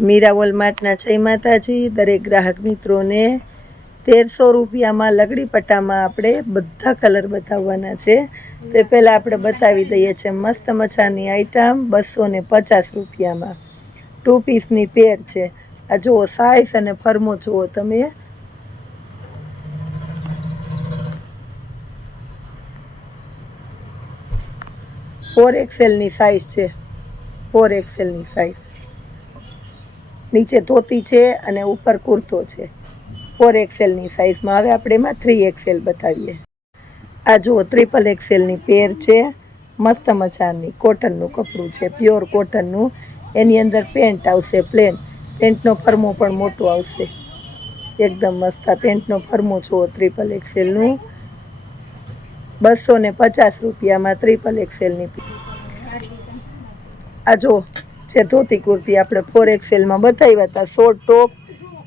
મીરા વોલમાર્ટના જય માતાજી, દરેક ગ્રાહક મિત્રોને તેરસો રૂપિયામાં લગડી પટ્ટામાં આપણે બધા કલર બતાવવાના છે. તે પહેલાં આપણે બતાવી દઈએ છીએ મસ્ત મજાની આઈટમ બસો ને પચાસ રૂપિયામાં. ટુ પીસની પેર છે. આ જુઓ સાઈઝ અને ફરમો જુઓ તમે. ફોર એક્સેલની સાઈઝ છે. ફોર એક્સેલની સાઈઝ નીચે ધોતી છે અને ઉપર કુર્તો છે. ફોર એક્સેલની સાઇઝમાં હવે આપણે એમાં થ્રી એક્સેલ બતાવીએ. આ જુઓ ટ્રિપલ એક્સેલની પેર છે. મસ્ત મજાની કોટનનું કપડું છે પ્યોર કોટનનું એની અંદર પેન્ટ આવશે પ્લેન પેન્ટનો ફરમો પણ મોટો આવશે. એકદમ મસ્ત આ પેન્ટનો ફરમો જુઓ ત્રિપલ એક્સેલનું બસો ને પચાસ રૂપિયામાં ત્રિપલ એક્સેલની આ જો છે ધોતી કુર્તી આપણે ફોર એક્સેલમાં બતાવ્યા હતા શોર્ટ ટોપ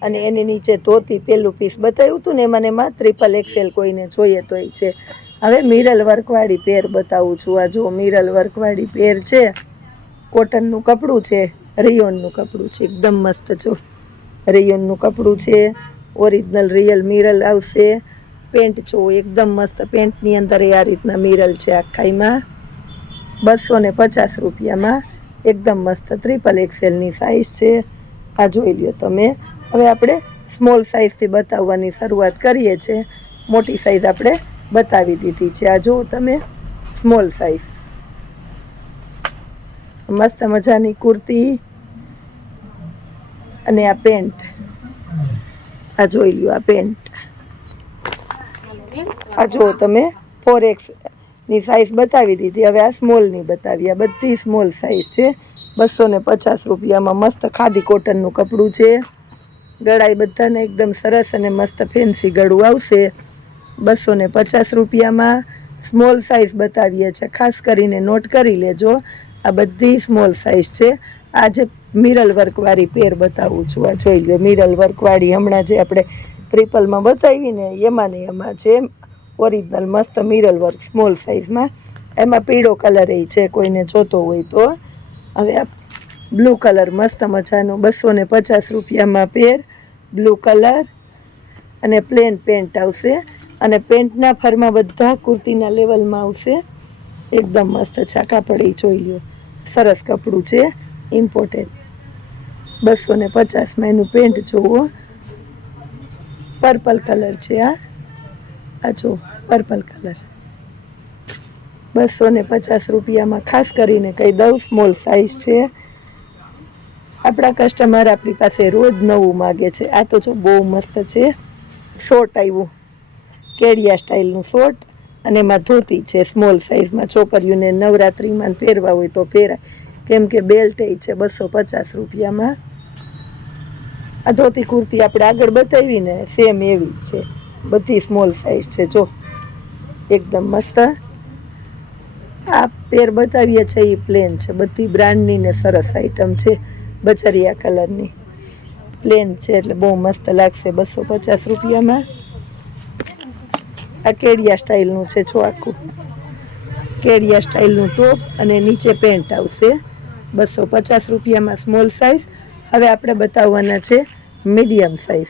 અને એની નીચે ધોતી પેલું પીસ બતાવ્યું હતું ને એમાં ને એમાં ટ્રિપલ એક્સેલ કોઈને જોઈએ તો એ છે. હવે મિરલ વર્કવાળી પેર બતાવું છું. આ જો મિરલ વર્કવાળી પેર છે. કોટનનું કપડું છે રિયોનનું કપડું છે. એકદમ મસ્ત જો રિયોનનું કપડું છે. ઓરિજિનલ રિયલ મિરલ આવશે. પેન્ટ જો એકદમ મસ્ત પેન્ટની અંદર એ આ રીતના મિરલ છે આખાઈમાં. બસો ને પચાસ રૂપિયામાં. એકદમ મસ્ત ટ્રિપલ એક્સેલની સાઇઝ છે. આ જોઈ લ્યો તમે. હવે આપણે સ્મોલ સાઇઝથી બતાવવાની શરૂઆત કરીએ છીએ મોટી સાઈઝ આપણે બતાવી દીધી છે. આ જુઓ તમે સ્મોલ સાઇઝ મસ્ત મજાની કુર્તી અને આ પેન્ટ. આ જોઈ લ્યો આ પેન્ટ. આ જુઓ તમે ફોર એક્સ ની સાઈઝ બતાવી દીધી. હવે આ સ્મોલની બતાવી. આ બધી સ્મોલ સાઈઝ છે. બસો ને પચાસ રૂપિયામાં મસ્ત ખાદી કોટનનું કપડું છે. ગળાઈ બધાને એકદમ સરસ અને મસ્ત ફેન્સી ગળું આવશે. બસો ને પચાસ રૂપિયામાં સ્મોલ સાઈઝ બતાવીએ છીએ. ખાસ કરીને નોટ કરી લેજો. આ બધી સ્મોલ સાઈઝ છે. આ જે મિરલ વર્કવાળી પેર બતાવું છું. આ જોઈ લો મિરલ વર્કવાળી હમણાં જે આપણે ટ્રિપલમાં બતાવી ને એમાં ને એમાં છે. ઓરિજિનલ મસ્ત મિરલ વર્ક, સ્મોલ સાઇઝમાં. એમાં પીળો કલર એ છે, કોઈને જોતો હોય તો. હવે આ બ્લુ કલર, મસ્ત મજાનો. બસો ને પચાસ રૂપિયામાં પેર, બ્લુ કલર અને પ્લેન પેન્ટ આવશે. અને પેન્ટના ફરમાં બધા કુર્તીના લેવલમાં આવશે. એકદમ મસ્ત છે કાપડ એ જોઈ લ્યો. સરસ કપડું છે ઇમ્પોર્ટેન્ટ બસો ને પચાસમાં એનું પેન્ટ જોવો. પર્પલ કલર છે આ. આ જો પર્પલ કલર બસો ને પચાસ રૂપિયામાં ખાસ કરીને કહી દઉં સ્મોલ સાઇઝ છે. આપણા કસ્ટમર આપણી પાસે રોજ નવું માગે છે. આ તો જો બહુ મસ્ત છે. શોર્ટ આવ્યું. કેડિયા સ્ટાઇલનું શોર્ટ અને એમાં ધોતી છે સ્મોલ સાઇઝમાં છોકરીઓને નવરાત્રિમાં પહેરવા હોય તો પહેરાય. કેમ કે બેલ્ટ છે બસો પચાસ રૂપિયામાં. આ ધોતી કુર્તી આપણે આગળ બતાવીને સેમ એવી છે. બધી સ્મોલ સાઈઝ છે, જો. એકદમ મસ્ત. આ પેર બતાવીએ છે એ પ્લેન છે. બધી બ્રાન્ડની ને સરસ આઈટમ છે, બચરિયા કલરની પ્લેન છે, એટલે બહુ મસ્ત લાગશે બસો પચાસ રૂપિયામાં. આ કેડિયા સ્ટાઇલનું છે છો આખું. કેડિયા સ્ટાઇલનું ટોપ અને નીચે પેન્ટ આવશે. બસો પચાસ રૂપિયામાં સ્મોલ સાઇઝ હવે આપણે બતાવવાના છે મીડિયમ સાઇઝ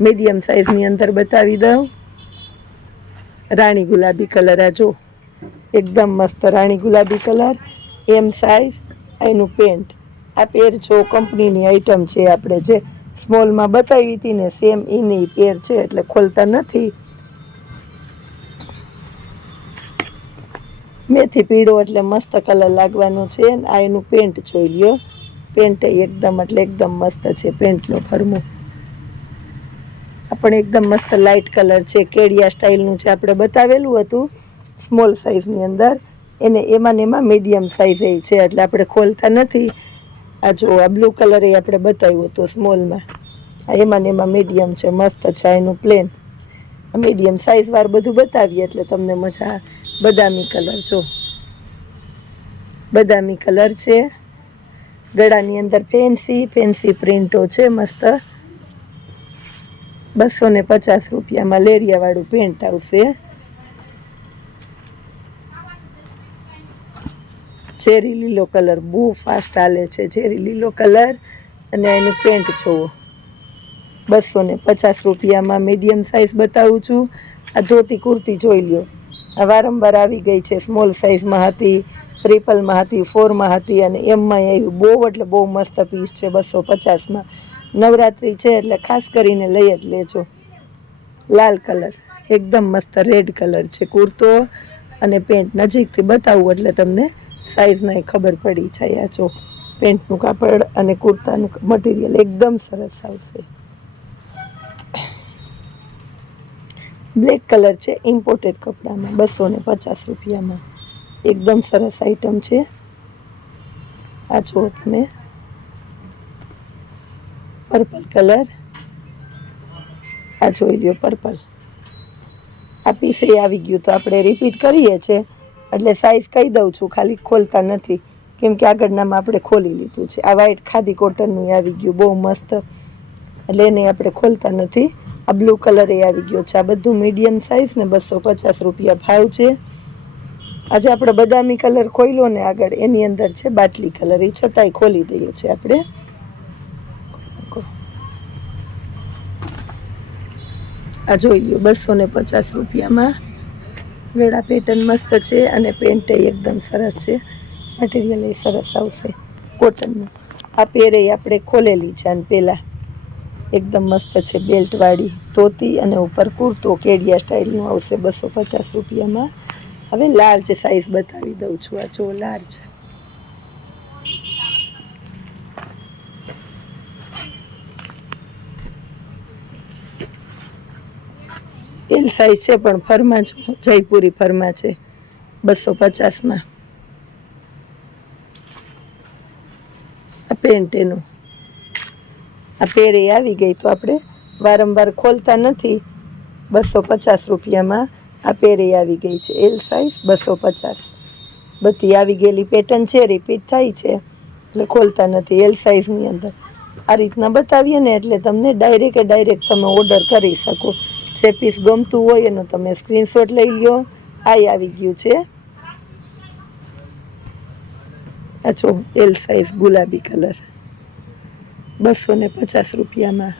મીડિયમ સાઇઝની અંદર બતાવી દઉં. રાણી ગુલાબી કલર આ જો, એકદમ મસ્ત રાણી ગુલાબી કલર. એમ સાઇઝ એનું પેન્ટ આ પેર જો કંપનીની આઈટમ છે આપણે જે સ્મોલમાં બતાવી હતી ને સેમ એની પેર છે, એટલે ખોલતા નથી. મેથી પીળો એટલે મસ્ત કલર લાગવાનો છે આ એનું પેન્ટ જોઈ લ્યો. પેન્ટ એકદમ એટલે એકદમ મસ્ત છે પેન્ટનું ફરમું. આ પણ એકદમ મસ્ત લાઇટ કલર છે, કેડિયા સ્ટાઇલનું છે, આપણે બતાવેલું હતું સ્મોલ સાઇઝની અંદર. એને એમાં ને એમાં મીડિયમ સાઇઝ એ છે, એટલે આપણે ખોલતા નથી. આ જો, આ બ્લુ કલર એ આપણે બતાવ્યું હતું સ્મોલમાં આ એમાં ને એમાં મીડિયમ છે, મસ્ત છે એનું પ્લેન મીડિયમ સાઇઝ વાર બધું બતાવીએ એટલે તમને મજા બદામી કલર જો. બદામી કલર છે. ગળાની અંદર ફેન્સી ફેન્સી પ્રિન્ટો છે, મસ્ત. બસો ને પચાસ રૂપિયામાં લેરિયાવાળું પેન્ટ આવશે. ચેરી લીલો કલર, બહુ ફાસ્ટ હાલે છે ચેરી લીલો કલર. અને એનું પેન્ટ જોવો. બસો ને પચાસ રૂપિયામાં મીડિયમ સાઇઝ બતાવું છું. આ ધોતી કુર્તી જોઈ લ્યો. આ વારંવાર આવી ગઈ છે સ્મોલ સાઇઝમાં હતી ટ્રિપલમાં હતી ફોરમાં હતી અને એમમાં આવ્યું બહુ, એટલે બહુ મસ્ત પીસ છે બસો પચાસમાં. નવરાત્રિ છે એટલે ખાસ કરીને લઈ જ લેજો. લાલ કલર. એકદમ મસ્ત રેડ કલર છે કુર્તો અને પેન્ટ. નજીકથી બતાવું એટલે તમને સાઇઝના ખબર પડી જાય આ જો. પેન્ટનું કાપડ અને કુર્તાનું મટીરિયલ એકદમ સરસ આવશે. બ્લેક કલર છે ઇમ્પોર્ટેડ કપડામાં બસો ને પચાસ રૂપિયામાં. એકદમ સરસ આઈટમ છે. આ જુઓ તમે. Purple colour. આ જોઈ લ્યો પર્પલ. આ પીસે આવી ગયું તો આપણે રિપીટ કરીએ છીએ એટલે સાઈઝ કહી દઉં છું, ખાલી ખોલતા નથી. કેમ કે આગળનામાં આપણે ખોલી લીધું છે. આ વ્હાઈટ ખાદી કોટનનું આવી ગયું, બહુ મસ્ત. એટલે એને આપણે ખોલતા નથી. આ બ્લુ કલર એ આવી ગયો છે. આ બધું મીડિયમ સાઇઝ ને બસો પચાસ રૂપિયા ભાવ છે. આજે આપણે બદામી કલર ખોલ્યો ને આગળ, એની અંદર છે બાટલી કલર એ છતાંય ખોલી દઈએ છીએ આપણે. આ જોઈ લ્યો, બસો ને પચાસ રૂપિયામાં. ગળા પેટર્ન મસ્ત છે અને પેન્ટ એકદમ સરસ છે. મટીરિયલ એ સરસ આવશે કોટનનું આ પેરે આપણે ખોલેલી છે અને પહેલાં એકદમ મસ્ત છે બેલ્ટવાળી ધોતી અને ઉપર કુર્તો કેડિયા સ્ટાઇલનું આવશે બસો પચાસ રૂપિયામાં. હવે લાર્જ સાઇઝ બતાવી દઉં છું. આ જો લાર્જ એલ સાઇઝ છે, પણ ફરમાં જ જયપુરી ફરમાં છે, બસો પચાસમાં. આ પેન્ટ એનું. આ પેરે આવી ગઈ તો આપણે વારંવાર ખોલતા નથી. બસો પચાસ રૂપિયામાં આ પેરે આવી ગઈ છે, એલ સાઇઝ બસો પચાસ. બધી આવી ગયેલી પેટર્ન છે, રિપીટ થાય છે, એટલે ખોલતા નથી એલ સાઇઝની અંદર. આ રીતના બતાવીએ ને એટલે તમને ડાયરેક્ટ ડાયરેક્ટ તમે ઓર્ડર કરી શકો. જે પીસ ગમતું હોય એનો તમે સ્ક્રીનશોટ લઈ લ્યો. આ આવી ગયું છે. જો એલ સાઇઝ ગુલાબી કલર બસો ને પચાસ રૂપિયામાં.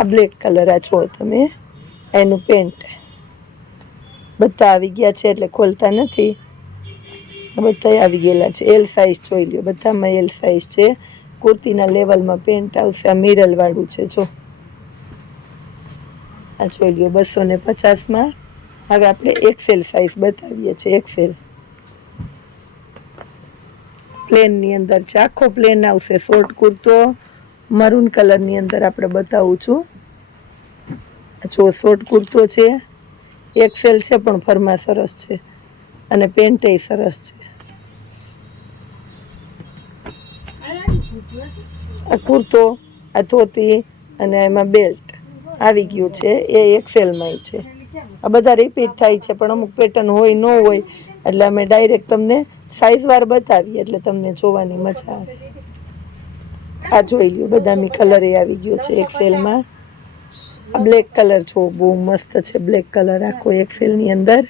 આ બ્લેક કલર આ છો તમે. એનું પેન્ટ બધા આવી ગયા છે એટલે ખોલતા નથી. બધા આવી ગયેલા છે. એલ સાઇઝ જોઈ લ્યો. બધામાં એલ સાઇઝ છે. કુર્તીના લેવલમાં પેન્ટ આવશે, આ મિરલવાળું છે, જો. આ જોઈ લ્યો, બસો ને પચાસમાં. હવે આપણે એક્સેલ સાઇઝ બતાવીએ છીએ એક્સેલ પ્લેનની અંદર છે, આખો પ્લેન આવશે શોર્ટ કુર્તો. મરૂન કલરની અંદર આપણે બતાવું છું. જો શોર્ટ કુર્તો છે. એક્સેલ છે, પણ ફરમાં સરસ છે. અને પેન્ટ સરસ છે. આ કુર્તો, આ ધોતી અને એમાં બેલ્ટ આવી ગયું છે. એ એક્સેલમાંય છે. આ બધા રિપીટ થાય છે, પણ અમુક પેટર્ન હોય, ન હોય, એટલે અમે ડાયરેક્ટ તમને સાઇઝવાર બતાવીએ, એટલે તમને જોવાની મજા આવે. આ જોઈ લ્યો બદામી કલર એ આવી ગયો છે એક્સેલમાં આ બ્લેક કલર જો બહુ મસ્ત છે બ્લેક કલર આખો એક્સેલની અંદર.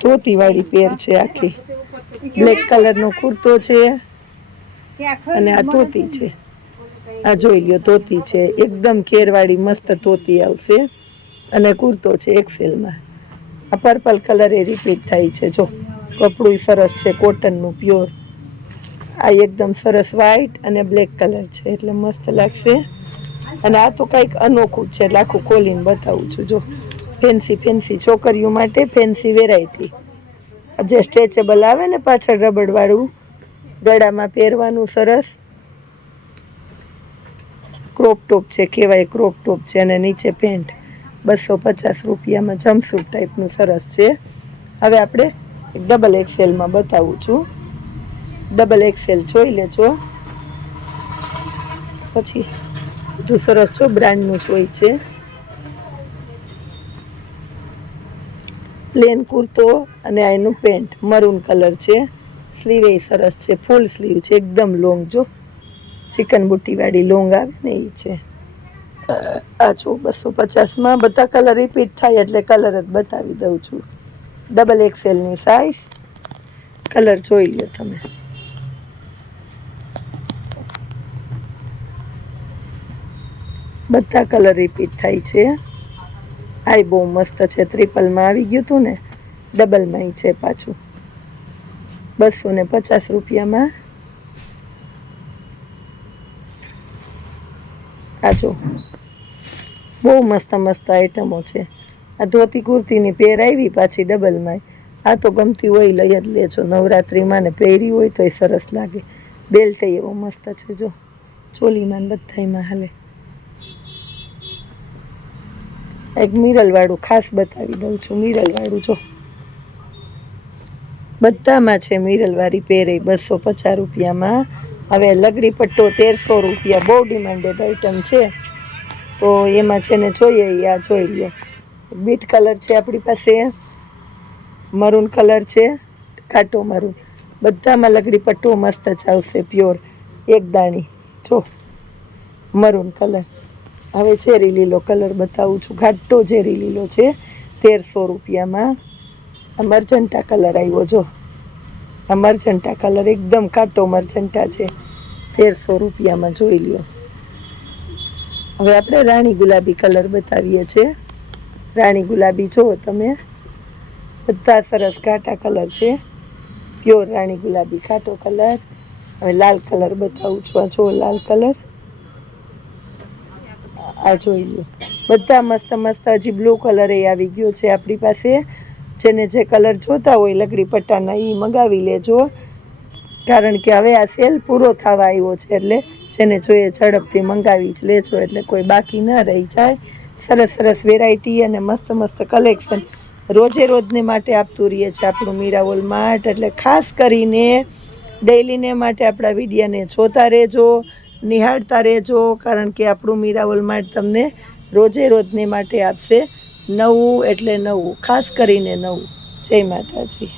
ધોતીવાળી પેર છે આખી. બ્લેક કલરનો કુર્તો છે. અને આ ધોતી છે. આ જોઈ લ્યો ધોતી છે. એકદમ કેરવાળી મસ્ત ધોતી આવશે. અને કુર્તો છે એક્સેલમાં. આ પર્પલ કલર એ રિપીટ થાય છે. જો કપડું સરસ છે કોટનનું પ્યોર આ એકદમ સરસ વ્હાઈટ અને બ્લેક કલર છે. એટલે મસ્ત લાગશે. અને આ તો કંઈક અનોખું છે. એટલે આખું ખોલીને બતાવું છું. જો ફેન્સી ફેન્સી છોકરીઓ માટે ફેન્સી વેરાયટી જે સ્ટ્રેચેબલ આવે ને પાછળ રબડવાળું ગળામાં પહેરવાનું સરસ ક્રોપ ટોપ છે, કહેવાય ક્રોપ ટોપ છે અને નીચે પેન્ટ બસો પચાસ રૂપિયામાં જમસૂટ ટાઈપનું સરસ છે. હવે આપણે ડબલ એક્સેલમાં બતાવું છું. ડબલ એક્સેલ જોઈ લેજો. પછી બધું સરસ છો બ્રાન્ડનું જ હોય છે. પ્લેન કુર્તો અને આ એનું પેન્ટ મરૂન કલર છે. સ્લીવ એ સરસ છે, ફૂલ સ્લીવ છે, એકદમ લોંગ જો. ચિકન બુટ્ટીવાળી લોંગ આવે ને એ છે. આ જો બસો પચાસમાં, બધા કલર રિપીટ થાય એટલે કલર જ બતાવી દઉં છું. ડબલ એક્સેલની સાઇઝ કલર જોઈ લ્યો તમે. બધા કલર રિપીટ થાય છે. આ બહુ મસ્ત છે ત્રિપલમાં આવી ગયું હતું ને. ડબલમાં છે પાછું. બસો ને પચાસ રૂપિયામાં. આ જો, બહુ મસ્ત મસ્ત આઈટમો છે. આ ધોતી કુર્તીની પેર આવી પાછી ડબલમાં આ તો ગમતી હોય લઈ જ લેજો. નવરાત્રિમાં ને પહેરી હોય તો એ સરસ લાગે. બેલ્ટ એવો મસ્ત છે જો. ચોલીમાં બધામાં હાલે. એક મિરલવાળું ખાસ બતાવી દઉં છું. મિરલવાળું જો. બધામાં છે મિરલવાળી પહેરે બસો પચાસ રૂપિયામાં. હવે લગડી પટ્ટો તેરસો રૂપિયા, બહુ ડિમાન્ડેડ આઈટમ છે. તો એમાં છે ને જોઈએ આ જોઈ લો બીટ કલર છે આપણી પાસે. મરૂન કલર છે, કાટો મરૂન. બધામાં લગડી પટ્ટો મસ્ત જ પ્યોર. એક દાણી. જો, મરૂન કલર. હવે ઝેરી લીલો કલર બતાવું છું. ઘાટો ઝેરી લીલો છે, તેરસો રૂપિયામાં. આ કલર આવ્યો જો. આ કલર એકદમ કાટો મરજન્ટા છે. તેરસો રૂપિયામાં જોઈ લ્યો. હવે આપણે રાણી ગુલાબી કલર બતાવીએ છીએ રાણી ગુલાબી જુઓ તમે. બધા સરસ કાંટા કલર છે. પ્યોર રાણી ગુલાબી કાંટો કલર હવે લાલ કલર બતાવું છું. આ જુઓ લાલ કલર આ જોઈ લો બધા મસ્ત મસ્ત હજી બ્લુ કલર એ આવી ગયો છે આપણી પાસે. જેને જે કલર જોતા હોય લકડી પટ્ટાના એ મગાવી લેજો. કારણ કે હવે આ સેલ પૂરો થવા આવ્યો છે એટલે જેને જોઈએ ઝડપથી મંગાવી જ લેજો, એટલે કોઈ બાકી ન રહી જાય. સરસ સરસ વેરાયટી અને મસ્ત મસ્ત કલેક્શન રોજે રોજને માટે આપતું રહીએ છે આપણું મીરાવોલ માર્ટ. એટલે ખાસ કરીને ડેઈલીને માટે આપણા વિડીયાને જોતા રહેજો, નિહાળતા રહેજો, કારણ કે આપણું મીરાવોલ માર્ટ તમને રોજે રોજને માટે આપશે. નવું એટલે નવું ખાસ કરીને નવું. જય માતાજી.